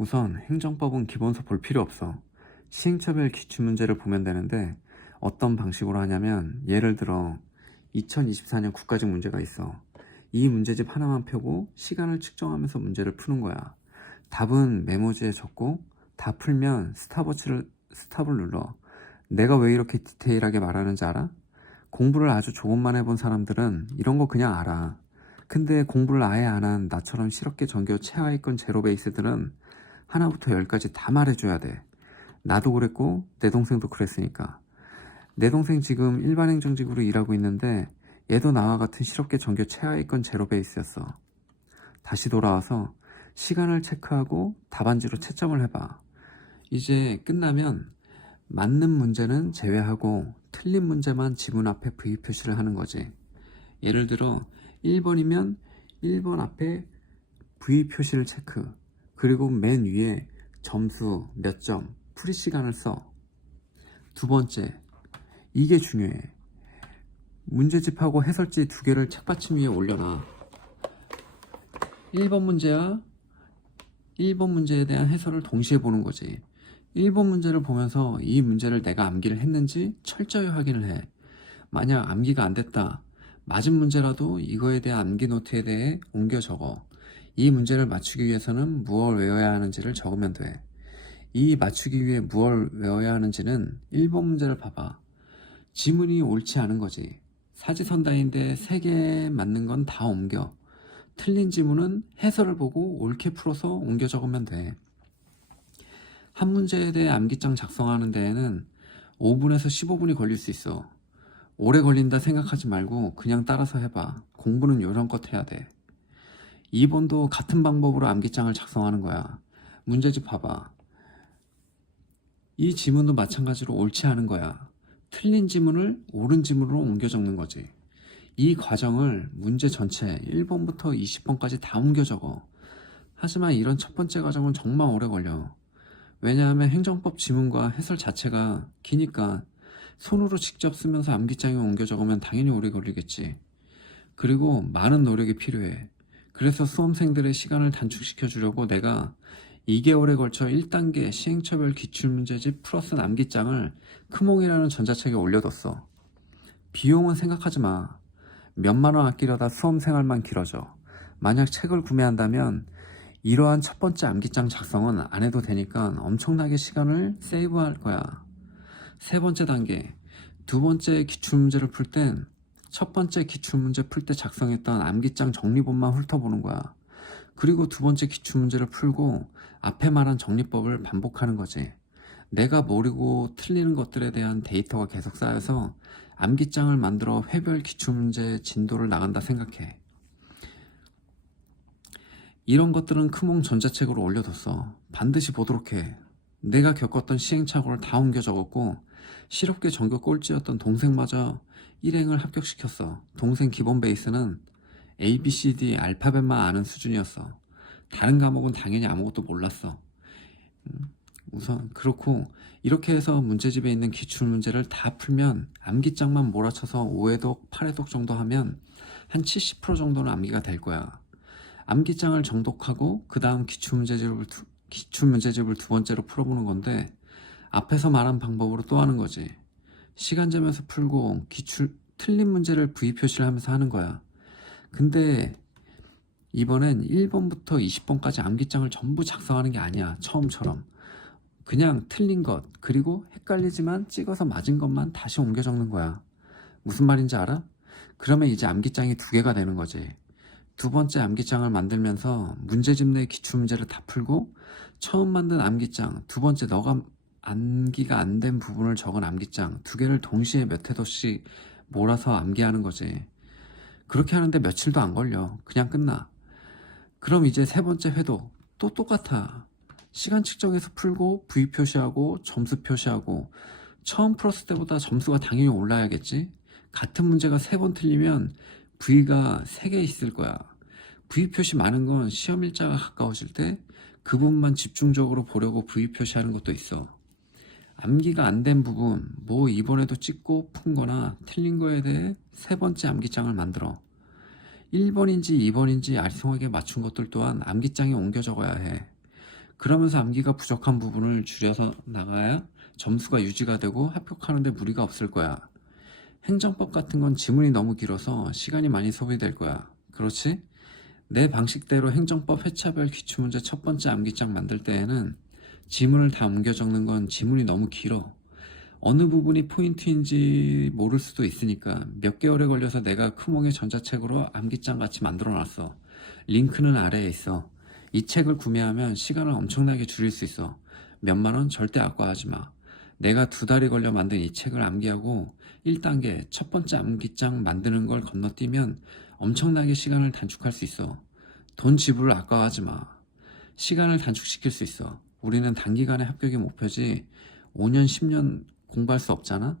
우선 행정법은 기본서 볼 필요 없어. 시행처별 기출문제를 보면 되는데 어떤 방식으로 하냐면 예를 들어 2024년 국가직 문제가 있어. 이 문제집 하나만 펴고 시간을 측정하면서 문제를 푸는 거야. 답은 메모지에 적고 다 풀면 스탑을 눌러. 내가 왜 이렇게 디테일하게 말하는지 알아? 공부를 아주 조금만 해본 사람들은 이런 거 그냥 알아. 근데 공부를 아예 안 한 나처럼 실업계 전교 최하위권 제로 베이스들은 하나부터 열까지 다 말해줘야 돼. 나도 그랬고 내 동생도 그랬으니까. 내 동생 지금 일반행정직으로 일하고 있는데 얘도 나와 같은 실업계 전교 최하위권 제로 베이스였어. 다시 돌아와서 시간을 체크하고 답안지로 채점을 해봐. 이제 끝나면 맞는 문제는 제외하고 틀린 문제만 지문 앞에 V 표시를 하는 거지. 예를 들어 1번이면 1번 앞에 V 표시를 체크, 그리고 맨 위에 점수 몇 점, 풀이 시간을 써. 두 번째, 이게 중요해. 문제집하고 해설지 두 개를 책받침 위에 올려놔. 1번 문제야 1번 문제에 대한 해설을 동시에 보는 거지. 1번 문제를 보면서 이 문제를 내가 암기를 했는지 철저히 확인을 해. 만약 암기가 안 됐다, 맞은 문제라도 이거에 대한 암기 노트에 대해 옮겨 적어. 이 문제를 맞추기 위해서는 무엇을 외워야 하는지를 적으면 돼. 이 맞추기 위해 무엇을 외워야 하는지는 1번 문제를 봐봐. 지문이 옳지 않은 거지. 사지선다인데 3개 맞는 건 다 옮겨. 틀린 지문은 해설을 보고 옳게 풀어서 옮겨 적으면 돼. 한 문제에 대해 암기장 작성하는 데에는 5분에서 15분이 걸릴 수 있어. 오래 걸린다 생각하지 말고 그냥 따라서 해봐. 공부는 요령껏 해야 돼. 2번도 같은 방법으로 암기장을 작성하는 거야. 문제집 봐봐. 이 지문도 마찬가지로 옳지 않은 거야. 틀린 지문을 옳은 지문으로 옮겨 적는 거지. 이 과정을 문제 전체 1번부터 20번까지 다 옮겨 적어. 하지만 이런 첫 번째 과정은 정말 오래 걸려. 왜냐하면 행정법 지문과 해설 자체가 기니까 손으로 직접 쓰면서 암기장에 옮겨 적으면 당연히 오래 걸리겠지. 그리고 많은 노력이 필요해. 그래서 수험생들의 시간을 단축시켜 주려고 내가 2개월에 걸쳐 1단계 시행처별 기출문제집 플러스 암기장을 크몽이라는 전자책에 올려뒀어. 비용은 생각하지 마. 몇만 원 아끼려다 수험생활만 길어져. 만약 책을 구매한다면 이러한 첫 번째 암기장 작성은 안 해도 되니까 엄청나게 시간을 세이브할 거야. 세 번째 단계, 두 번째 기출문제를 풀 땐 첫 번째 기출문제 풀 때 작성했던 암기장 정리본만 훑어보는 거야. 그리고 두 번째 기출문제를 풀고 앞에 말한 정리법을 반복하는 거지. 내가 모르고 틀리는 것들에 대한 데이터가 계속 쌓여서 암기장을 만들어 회별 기출문제 진도를 나간다 생각해. 이런 것들은 크몽 전자책으로 올려뒀어. 반드시 보도록 해. 내가 겪었던 시행착오를 다 옮겨 적었고 실업계 전교 꼴찌였던 동생마저 일행을 합격시켰어. 동생 기본 베이스는 A, B, C, D 알파벳만 아는 수준이었어. 다른 과목은 당연히 아무것도 몰랐어. 우선 그렇고 이렇게 해서 문제집에 있는 기출문제를 다 풀면 암기장만 몰아쳐서 5회독, 8회독 정도 하면 한 70% 정도는 암기가 될 거야. 암기장을 정독하고 그 다음 기출문제집을 두 번째로 풀어보는 건데 앞에서 말한 방법으로 또 하는 거지. 시간 재면서 풀고 틀린 문제를 V 표시를 하면서 하는 거야. 근데 이번엔 1번부터 20번까지 암기장을 전부 작성하는 게 아니야. 처음처럼. 그냥 틀린 것, 그리고 헷갈리지만 찍어서 맞은 것만 다시 옮겨 적는 거야. 무슨 말인지 알아? 그러면 이제 암기장이 2개가 되는 거지. 두 번째 암기장을 만들면서 문제집 내 기출문제를 다 풀고 처음 만든 암기장, 두 번째 너가 암기가 안 된 부분을 적은 암기장 2개를 동시에 몇 회도씩 몰아서 암기하는 거지. 그렇게 하는데 며칠도 안 걸려. 그냥 끝나. 그럼 이제 세 번째 회도 또 똑같아. 시간 측정해서 풀고 V 표시하고 점수 표시하고 처음 풀었을 때보다 점수가 당연히 올라야겠지. 같은 문제가 3번 틀리면 V가 3개 있을 거야. V 표시 많은 건 시험 일자가 가까워질 때 그 부분만 집중적으로 보려고 V 표시하는 것도 있어. 암기가 안 된 부분, 뭐 이번에도 찍고 푼 거나 틀린 거에 대해 세 번째 암기장을 만들어. 1번인지 2번인지 알쏭하게 맞춘 것들 또한 암기장에 옮겨 적어야 해. 그러면서 암기가 부족한 부분을 줄여서 나가야 점수가 유지가 되고 합격하는데 무리가 없을 거야. 행정법 같은 건 지문이 너무 길어서 시간이 많이 소비될 거야. 그렇지? 내 방식대로 행정법 회차별 기출문제 첫 번째 암기장 만들 때에는 지문을 다 옮겨 적는 건 지문이 너무 길어. 어느 부분이 포인트인지 모를 수도 있으니까 몇 개월에 걸려서 내가 크몽의 전자책으로 암기장 같이 만들어 놨어. 링크는 아래에 있어. 이 책을 구매하면 시간을 엄청나게 줄일 수 있어. 몇만 원 절대 아까워하지 마. 내가 2달이 걸려 만든 이 책을 암기하고 1단계 첫 번째 암기장 만드는 걸 건너뛰면 엄청나게 시간을 단축할 수 있어. 돈 지불을 아까워하지 마. 시간을 단축시킬 수 있어. 우리는 단기간에 합격이 목표지 5년, 10년 공부할 수 없잖아?